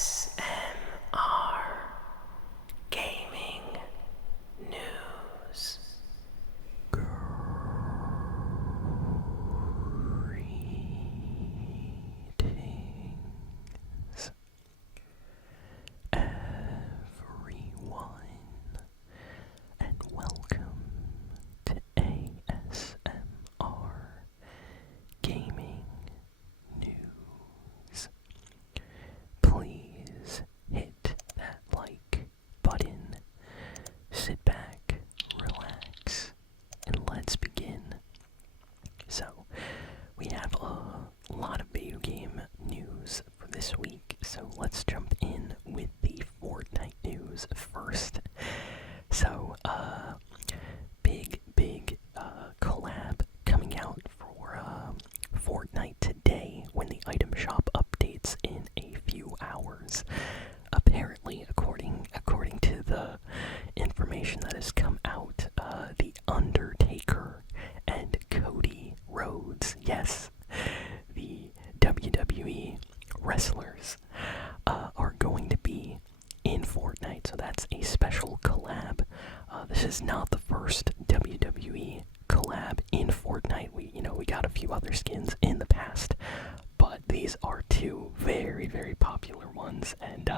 ASMR Gaming News. Greetings, everyone, and welcome to ASMR Gaming News. Please hit that like button, sit back, relax, and let's begin. So, we have a lot of video game news for this week, so let's jump in with the Fortnite news first. So, big collab coming out for Fortnite today when the item shop updates in a few hours. Apparently, according to the information that has come out, the Undertaker and Cody Rhodes, yes, the WWE wrestlers, are going to be in Fortnite, so that's a special collab. This is not the first WWE collab in Fortnite. We got a few other skins in the past, but these are two very popular ones, and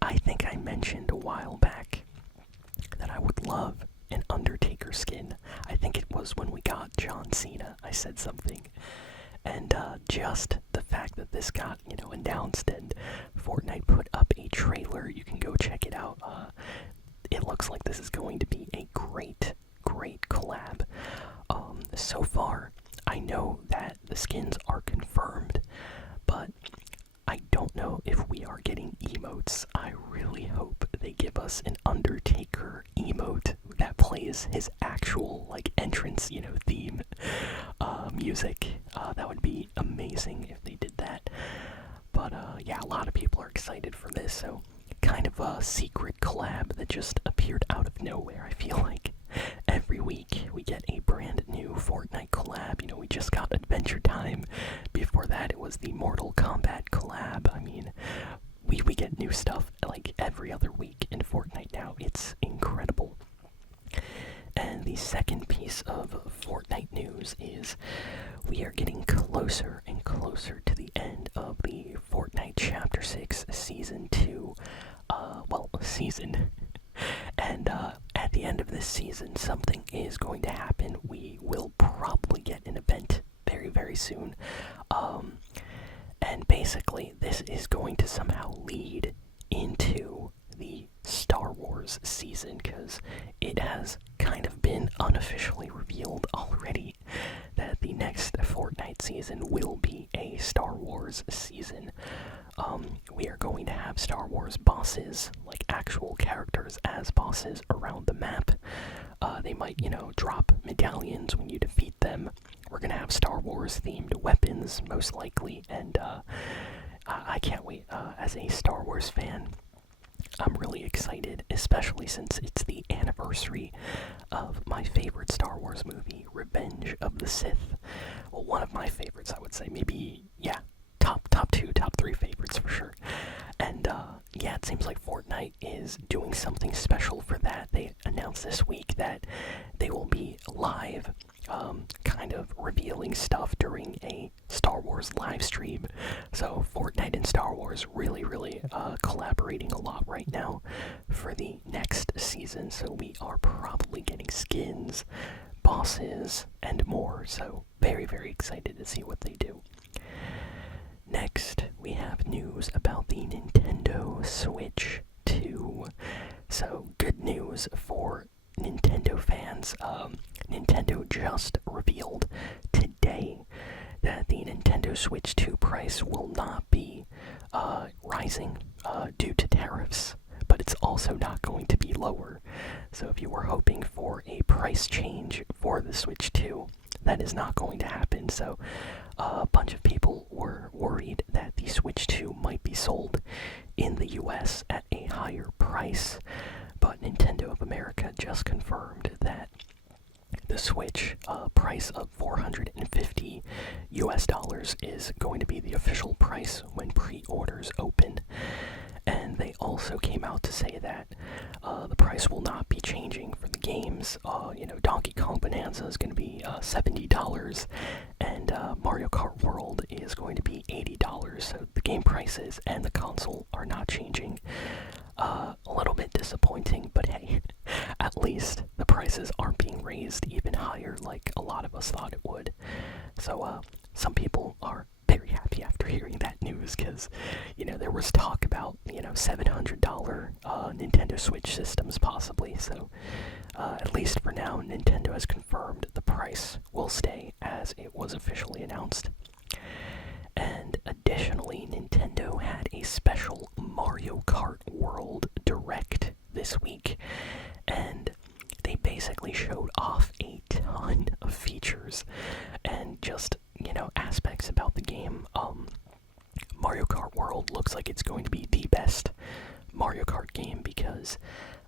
I think I mentioned a while back that I would love an Undertaker skin. I think it was when we got John Cena, I said something. And just the fact that this got, announced and Fortnite put up a trailer, you can go check it out. It looks like this is going to be a great collab. So far, I know that the skins are confirmed, but I don't know if we are getting emotes. I really hope they give us an Undertaker emote that plays his actual, entrance, theme, music. That would be amazing if they did that. But, yeah, a lot of people are excited for this, so kind of a secret collab that just appeared out of nowhere. I feel like every week we get a brand new Fortnite collab. We just got Adventure Time. Before that, it was the Mortal Kombat collab. I mean, we get new stuff like every other week in Fortnite now. It's incredible. And the second piece of Fortnite news is we are getting closer and closer to the end of the Fortnite Chapter 6 Season 2. Season. And at the end of this season, something is going to happen. We will probably get an event very soon. And basically, this is going to somehow lead into the Star Wars season, because it has kind of been unofficially revealed already that the next Fortnite season will be a Star Wars season. We are going to have Star Wars bosses, like actual characters as bosses around the map. They might, drop medallions when you defeat them. We're gonna have Star Wars themed weapons, most likely, and I can't wait. As a Star Wars fan, I'm really excited, especially since it's the anniversary of my favorite Star Wars movie, Revenge of the Sith. Well, one of my favorites, I would say. Maybe, yeah, top 2, top 3 favorites for sure. And, yeah, it seems like Fortnite is doing something special for that. They announced this week that they will be live, kind of revealing stuff during a Star Wars live stream. So Fortnite and Star Wars really collaborating a lot right now for the next season. So we are probably getting skins, bosses, and more. So very excited to see what they do. Next, we have news about the Nintendo Switch 2. So, good news for Nintendo fans. Nintendo just revealed today that the Nintendo Switch 2 price will not be rising due to tariffs, but it's also not going to be lower. So if you were hoping for a price change for the Switch 2, that is not going to happen. So a bunch of people were worried that the Switch 2 might be sold in the US at a higher price, but Nintendo of America just confirmed that the Switch price of $450 US is going to be the official price when pre-orders open. also came out to say that the price will not be changing for the games. Donkey Kong Bonanza is going to be $70, and Mario Kart World is going to be $80. So the game prices and the console are not changing. A little bit disappointing, but hey, at least the prices aren't being raised even higher like a lot of us thought it would. So some people are very happy after hearing that news, because there was talk about $700 Nintendo Switch systems possibly. So at least for now, Nintendo has confirmed the price will stay as it was officially announced. And additionally, Nintendo had a special Mario Kart World Direct this week, and they basically showed off a ton of features and just aspects about the game. Mario Kart World looks like it's going to be the best Mario Kart game, because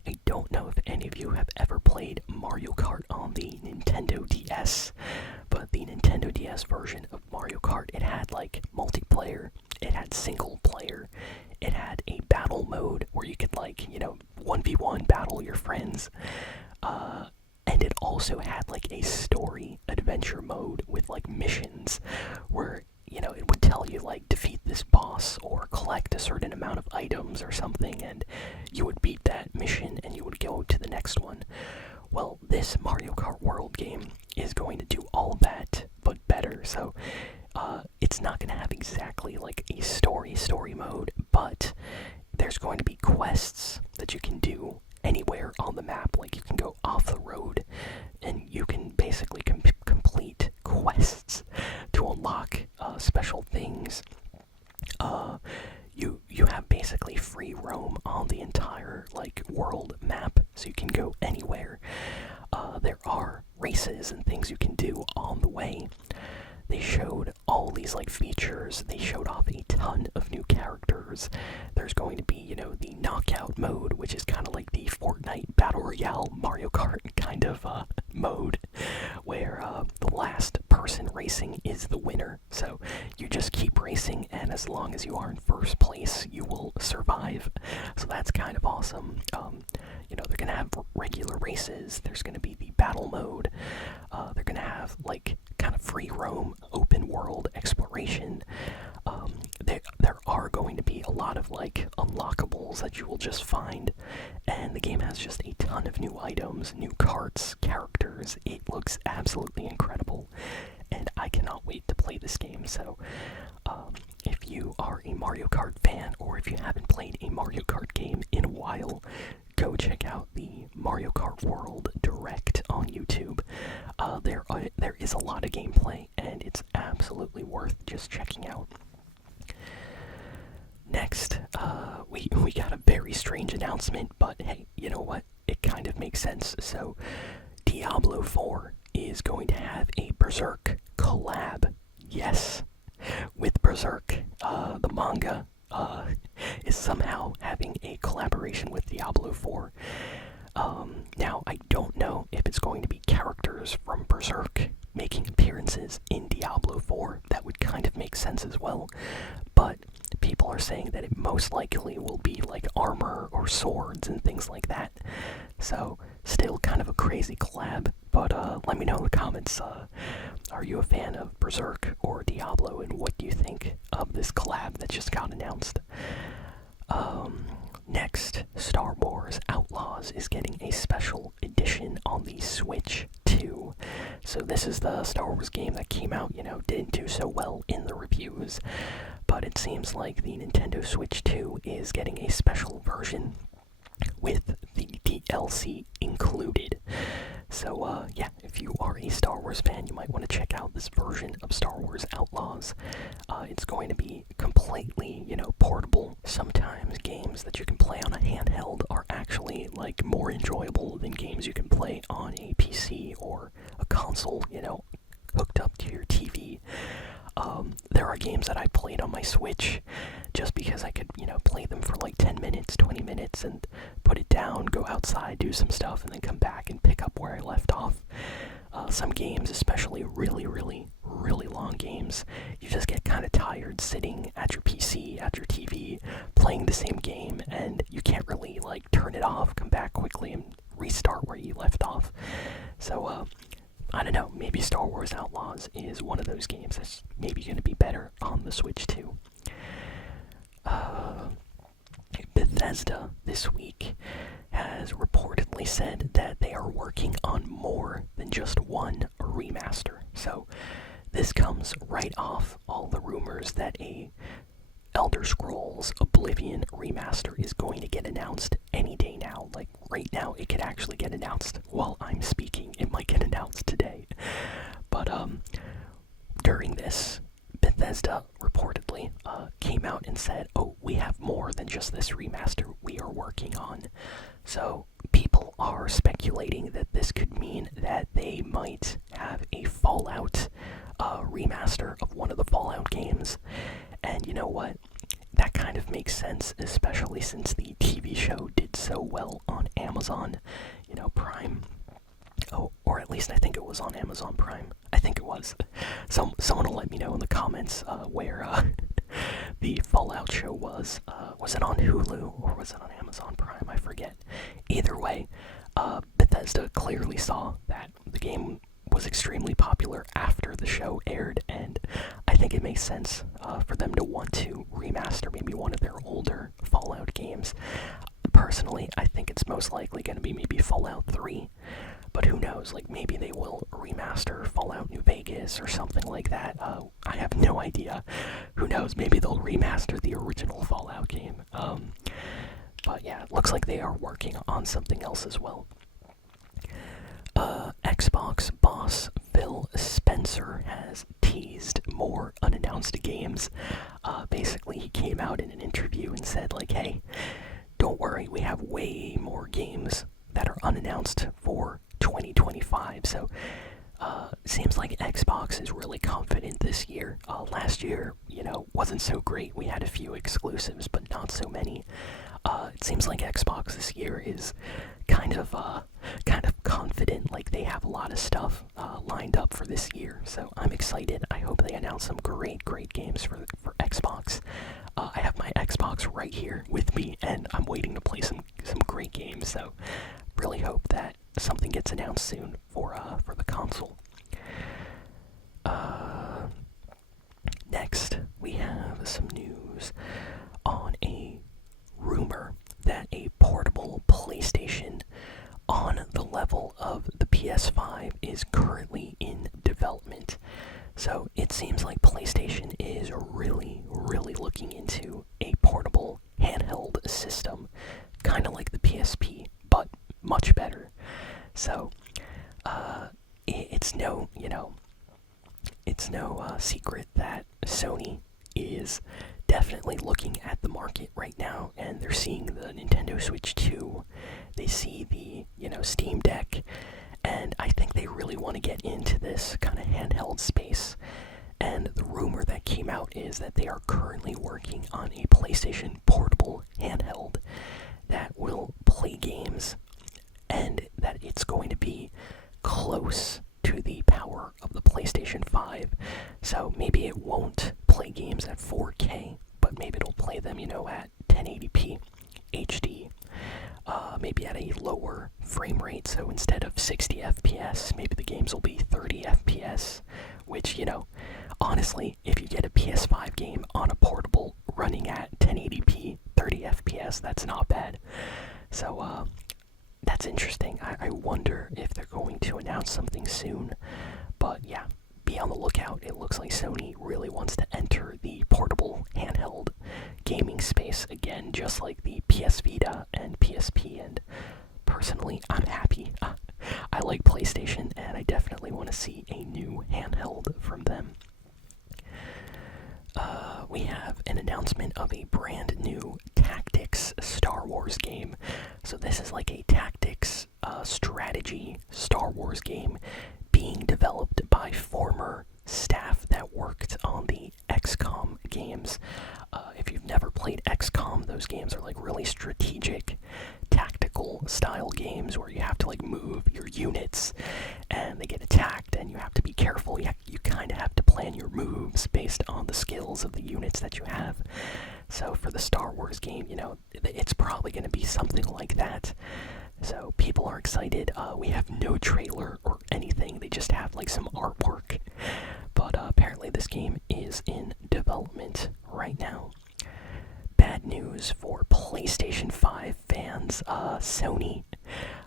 I don't know if any of you have ever played Mario Kart on the Nintendo DS, but the Nintendo DS version of Mario Kart, it had like multiplayer, it had single player, it had a battle mode where you could 1v1 battle your friends, and it also had like a story adventure mode with like missions where it would tell you like defeat this boss or collect a certain amount of items or something, and you would beat that mission and you would go to the next one. Well, this Mario Kart World game is going to do all that but better. So it's not going to have exactly like a story mode, but there's going to be quests that you can do anywhere on the map. Like you can go off the road and you can basically complete quests to unlock special things. You have basically free roam on the entire world map, so you can go anywhere. There are races and things you can do on the way. They showed all these features. They showed off a ton of new characters. There's going to be, the knockout mode, which is kind of like the Fortnite Battle Royale Mario Kart kind of mode, where the last person racing is the winner. So you just keep racing, and as long as you are in first place, you will survive. So that's kind of awesome. They're going to have regular races. There's going to be the battle mode. They're going to have kind of free roam, open world exploration. There are going to be a lot of unlockables that you will just find, and the game has just a ton of new items, new carts, characters. It looks absolutely incredible, and I cannot wait to play this game. So if you are a Mario Kart fan, or if you haven't played a Mario Kart game in a while, go check out the Mario Kart World Direct on YouTube. There is a lot of gameplay, and it's absolutely worth just checking out. Next, we got a very strange announcement, but hey, you know what? It kind of makes sense. So, Diablo 4 is going to have a Berserk collab. Yes, with Berserk, the manga is somehow having a collaboration with Diablo 4. Now, I don't know if it's going to be characters from Berserk making appearances in Diablo 4. That would kind of make sense as well, but people are saying that it most likely will be armor or swords and things like that. So, still kind of a crazy collab, but let me know in the comments, are you a fan of Berserk or Diablo, and what do you think of this collab that just got announced? Next, Star Wars Outlaws is getting a special edition on the Switch 2. So this is the Star Wars game that came out, didn't do so well in the reviews, but it seems like the Nintendo Switch 2 is getting a special version with the DLC included. So, yeah, if you are a Star Wars fan, you might want to check out this version of Star Wars Outlaws. It's going to be completely, portable. Sometimes games that you can play on a handheld are actually, more enjoyable than games you can play on a PC or a console, hooked up to your TV. There are games that I played on my Switch just because I could, play them for 10 minutes, 20 minutes, and put it down, go outside, do some stuff, and then come back and pick up where I left off. Some games, especially really, really, really long games, you just get kind of tired sitting at your PC, at your TV, playing the same game, and you can't off, come back quickly, and restart where you left off. So, I don't know, maybe Star Wars Outlaws is one of those games that's maybe going to be better on the Switch too. Bethesda this week has reportedly said that they are working on more than just one remaster. So this comes right off all the rumors that a Elder Scrolls Oblivion remaster is going to get announced any day now. Like right now it could actually get announced while I'm speaking. It might get announced today. But during this, Bethesda reportedly came out and said, oh, we have more than just this remaster we are working on. So people are speculating that this could mean that they might have a Fallout remaster of one of the Fallout games. And you know what? That kind of makes sense, especially since the TV show did so well on Amazon, Prime. Oh, or at least I think it was on Amazon Prime. I think it was. Someone will let me know in the comments where the Fallout show was. Was it on Hulu or was it on Amazon Prime? I forget. Either way, Bethesda clearly saw that the game was extremely popular after the show aired, and I think it makes sense for them to want to remaster maybe one of their older Fallout games. Personally, I think it's most likely going to be maybe Fallout 3. But who knows, like maybe they will remaster Fallout New Vegas or something like that. I have no idea. Who knows, maybe they'll remaster the original Fallout game. But yeah, it looks like they are working on something else as well. Xbox boss Phil Spencer has teased more unannounced games. Basically, he came out in an interview and said like, hey, don't worry, we have way more games that are unannounced for 2025. So seems like Xbox is really confident this year. Last year, wasn't so great. We had a few exclusives, but not so many. It seems like Xbox this year is kind of confident, like they have a lot of stuff lined up for this year. So I'm excited. I hope they announce some great games for Xbox. I have my Xbox right here with me, and I'm waiting to play some great games. So really hope that something gets announced soon for the console. Next, we have some news on a rumor that a portable PlayStation on the level of the PS5 is currently in development. So it seems like PlayStation is really looking into a portable handheld system, kind of like the PSP, but much better. So it's no secret that Sony is definitely looking at the market right now, and they're seeing the Nintendo Switch 2. They see the Steam Deck, and I think they really want to get into this kind of handheld space. And the rumor that came out is that they are currently working on a PlayStation portable handheld that will play games, and that it's going to be close to the power of the PlayStation 5. So maybe it won't play games at 4K, but maybe it'll play them, at 1080p HD. Maybe at a lower frame rate, so instead of 60 FPS, maybe the games will be 30 FPS, which, honestly, if you get a PS5 game on a portable running at 1080p, 30 FPS, that's not bad. So, that's interesting. I wonder if they're going to announce something soon. But yeah, be on the lookout. It looks like Sony really wants to enter the portable handheld gaming space again, just like the PS Vita and PSP. And personally, I'm happy. I like PlayStation, and I definitely want to see a new handheld from them. We have an announcement of a brand new Tactics Star Wars game. So this is like a tactics strategy Star Wars game being developed by former staff that worked on the XCOM games. If you've never played XCOM, those games are like really strategic, tactical style games where you have to like move your units and they get attacked and you have to be careful. You kind of have to plan your moves based on the skills of the units that you have. So for the Star Wars game, you know, it's probably going to be something like that. So people are excited. We have no trailer or anything. They just have like some artwork. But apparently this game is in development right now. Bad news for PlayStation 5 fans. Sony,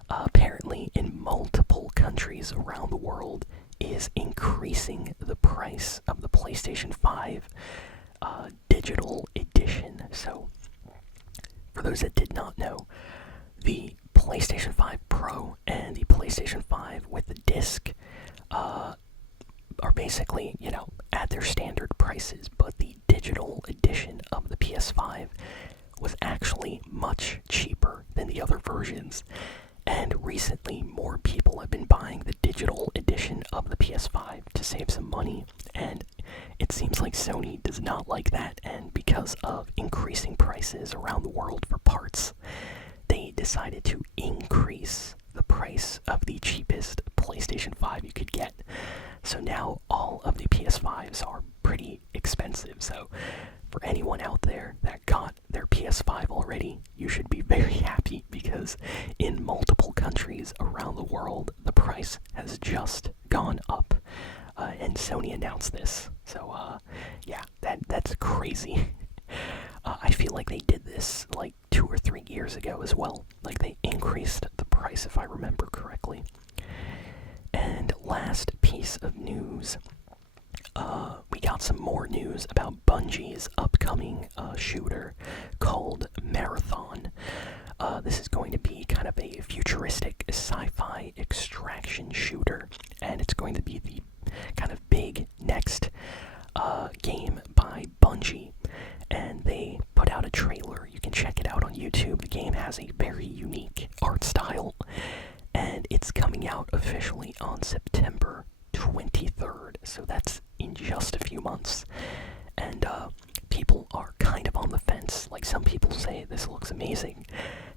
apparently in multiple countries around the world, is increasing the price of the PlayStation 5 digital edition. So, for those that did not know, the PlayStation 5 Pro and the PlayStation 5 with the disc are basically, you know, at their standard prices, but the digital edition of the PS5 was actually much cheaper than the other versions. And recently, more people have been buying the digital edition of the PS5 to save some money, and it seems like Sony does not like that, and because of increasing prices around the world for parts, they decided to increase the price of the cheapest PlayStation 5 you could get. So now all of the PS5s are pretty expensive. So for anyone out there that got their PS5 already, you should be very happy, because in multiple countries around the world, the price has just gone up. And Sony announced this. So yeah, that's crazy. I feel like they did this like 2 or 3 years ago as well. Like they increased the price, if I remember correctly. And last piece of news, we got some more news about Bungie's upcoming shooter called Marathon. This is going to be kind of a futuristic sci-fi extraction shooter, and it's going to be the kind of big next game by Bungie. And they put out a trailer. You can check it out on YouTube. The game has a very unique art style, and it's coming out officially on September 23rd, so that's in just a few months. And people are kind of on the fence. Like, some people say this looks amazing,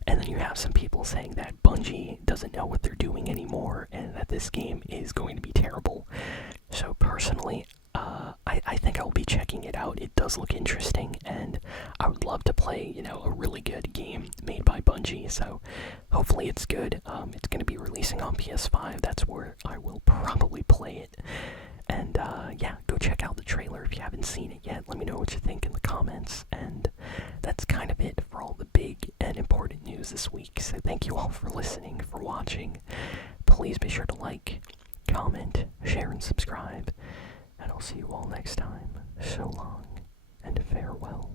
and then you have some people saying that Bungie doesn't know what they're doing anymore and that this game is going to be terrible. So personally, I think I'll be checking it out. It does look interesting, and I would love to play, you know, a really good game made by Bungie. So hopefully it's good. It's going to be releasing on PS5. That's where I will probably play it. And yeah, go check out the trailer if you haven't seen it yet. Let me know what you think in the comments. And that's kind of it for all the big and important news this week. So thank you all for listening, for watching. Please be sure to like, comment, share, and subscribe. And I'll see you all next time. So long, and farewell.